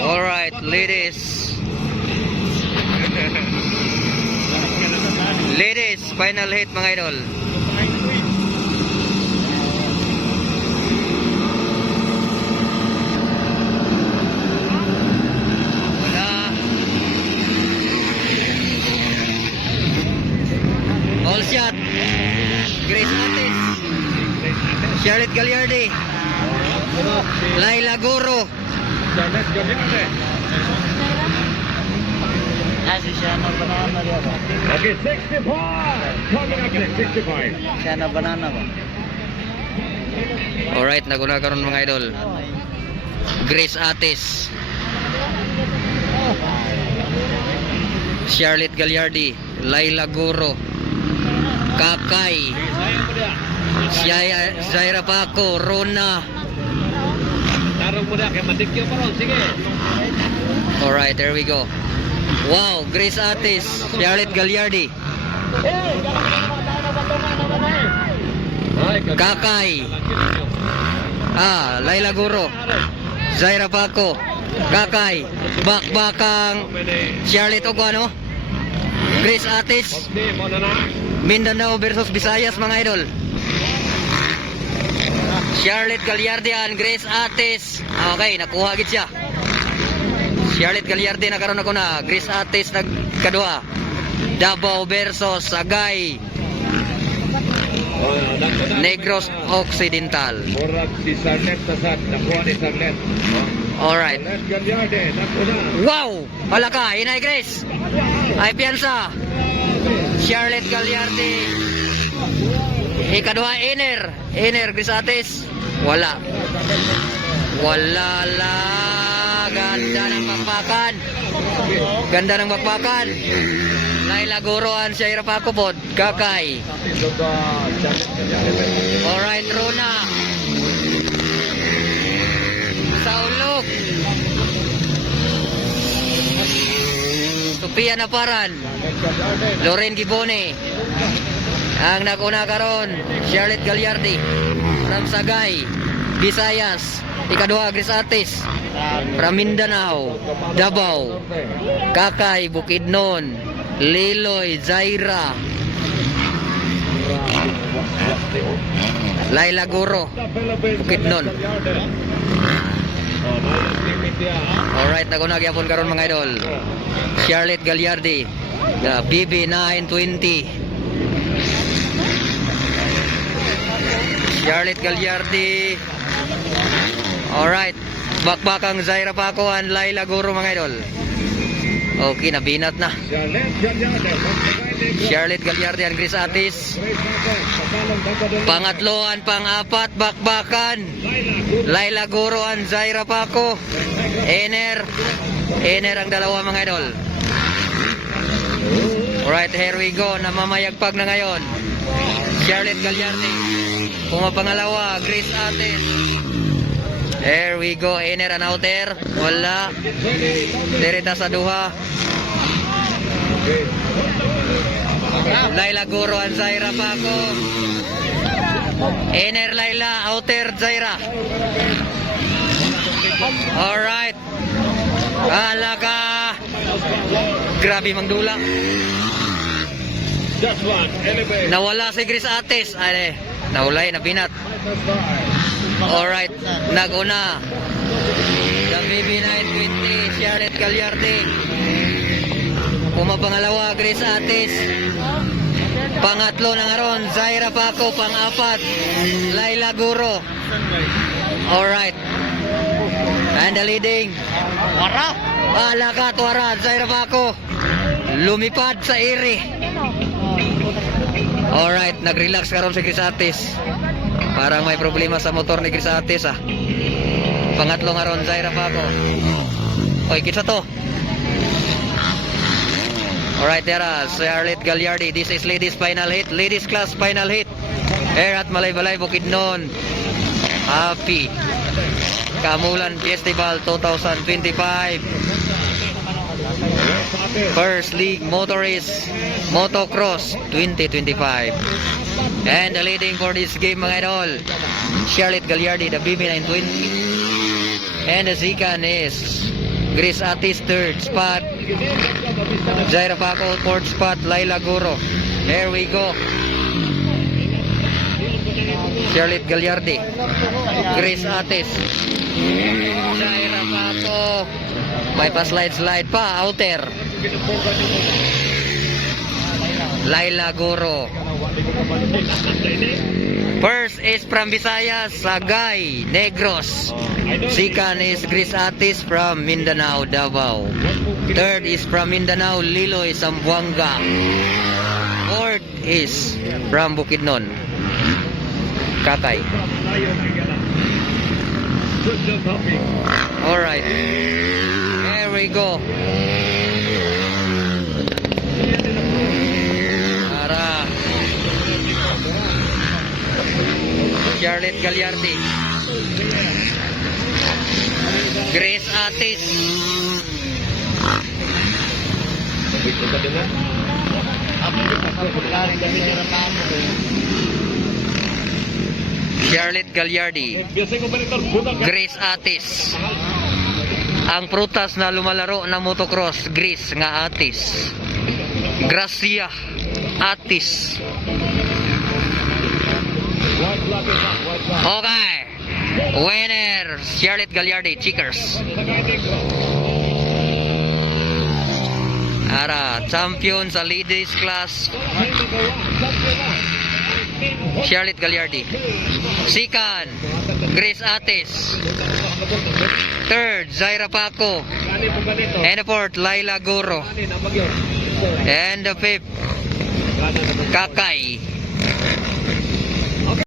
Alright, ladies. Ladies, final hit mga idol. Wala. All shot. Grace Atis. Charlotte Gagliardi. Laila Guro. Siya na banana dia ba? Okay, 65. Coming up next, 65. Siya na banana ba? Alright, naguna karon mga idol. Grace Atis. Charlotte Gagliardi. Laila Guro. Kakay. Zaira Paco. Rona. Tarong mo na, kaya matikyo pa ron. Sige. Alright, there we go. Wow, Grace Atis, Charlotte Gagliardi, Kakay, Laila Guro, Zaira Paco, Kakay, bakbakang Charlotte Oguano, Grace Atis, Mindanao versus Visayas mga idol. Charlotte Gagliardi and Grace Atis. Okay, nakuha gid siya. Charlotte Gagliardi nakaroon ako na. Grace Atis nagkadua. Davao versus Sagay Negros Occidental. Murag si Sarlet sa sad. Nakuha ni Sarlet. Alright. Charlotte Gagliardi, nakuha. Wow! Hala ka, inay Grace. Ay piyansa. Charlotte Gagliardi. Ikadua, Iner. Grace Atis. Wala. Wala la. Ganda ng bakbakan. Ganda ng bakbakan. Laila Guro and Zaira Paco pod. Kakay. Alright, Rona. Saulok. Sophia Naparan. Loren Gibone. Ang naguna karon, Charlotte Gagliardi. From Sagay, Visayas. Ikadua, Grace Atis. From Mindanao, Davao, Kakay, Bukidnon, Liloy, Zaira, Laila Guro, Bukidnon. Alright, nagunag-yapon karon mga idol. Charlotte Gagliardi, BB 920. Charlotte Gagliardi. Alright. Bakbakang Zaira Paco and Laila Guro mga idol. Okay, nabinat na. Charlotte Gagliardi and Grace Atis. Pangatloan, pang-apat, bakbakan. Laila Guro and Zaira Paco. Ener ang dalawa mga idol. Alright, here we go. Namamayagpag na ngayon. Charlotte Gagliardi. Pumapangalawa, Grace Atis. There we go, Ener and outer. Wala. Direta sa duha. Laila Guro and Zaira Paco. Ener, Laila, outer, Zaira. Alright. Alaga. Grabe mangdula. Nawala si Grace Atis. Ay, nawalay, nabinat. Alright, naguna. The BB 920, Charlotte Gagliardi. Pumapangalawa, Grace Atis. Pangatlo na ngaron, Zaira Paco. Pang-apat, Laila Guro. Alright. And the leading. Wara. Alaka, Tuara, Zaira Paco. Lumipad sa iri. Alright, nag-relax karon si Grace Atis. Parang may problema sa motor ni Grace Atis Pangatlo nga ron, Zaira Paco. Oy, kitsa to. Alright, there Charlotte Gagliardi. This is ladies final hit. Ladies class final hit. Air at Malaybalay, Bukidnon. Happy Kamulan Festival 2025. First League Motorist Motocross 2025. And the leading for this game mga idol, Charlotte Gagliardi, the BB 920. And the second is Grace Atis, third spot. Zaira Paco, fourth spot. Laila Guro. There we go. Charlotte Gagliardi. Grace Atis. Zaira Paco. May pa slide pa. Outer. Laila Guro. First is from Visayas, Sagay, Negros. Second is Grace Atis from Mindanao, Davao. Third is from Mindanao, Liloy, Zamboanga. Fourth is from Bukidnon, Kakay. Alright. There we go. Para Charlotte Gagliardi, Grace Atis, Charlotte Gagliardi, Grace Atis. Ang prutas na lumalaro na motocross, Grace nga Atis. Gracia Atis. Okay. Winner, Charlotte Gagliardi, Checkers. Ara, champion sa ladies class, Charlotte Gagliardi. Second, Grace Atis. Third, Zaira Paco. And the fourth, Laila Guro. And the fifth, Kakay.